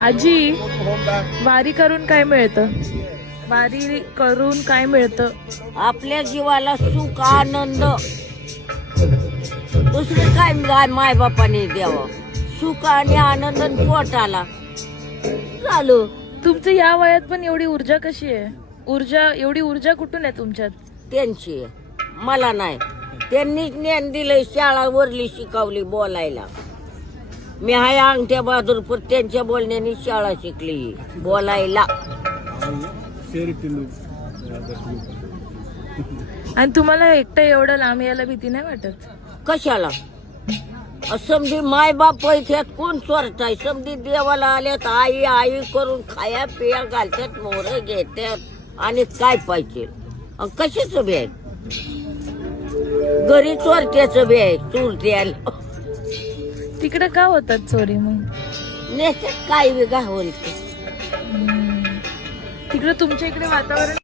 आजी, वारी करून काय मिळतं? वारी करून काय मिळतं? आपल्या जीवाला सुख आनंद, दुसरं काय माय बापाने द्यावं. सुख आणि आनंद आणि पोटाला झालं. तुमचं या वयात पण एवढी ऊर्जा कशी आहे? एवढी ऊर्जा कुठून आहे तुमच्यात? त्यांची मला नाही. त्यांनीच ज्ञान दिलंय, शाळा वरली शिकवली बोलायला. मी हाय अंगठ्या बहादूरपूर, त्यांच्या बोलण्याने शाळा शिकली बोलायला. आणि तुम्हाला एकटं एवढं लांब यायला भीती नाही वाटत? कशाला? समधी माय बाप पैशात कोण स्वार्थ आहे? समधी देवाला आल्यात, आई आई करून खाया पिया घालतात, मोर घेतात आणि काय पाहिजे. कशाच बी आहे? घरी चोरट्याचं बी आहे, चोरट्याला. तिकडे का होतात चोरी मग? नेत्यात काय बी गावल. तिकडे तुमच्या इकडे वातावरण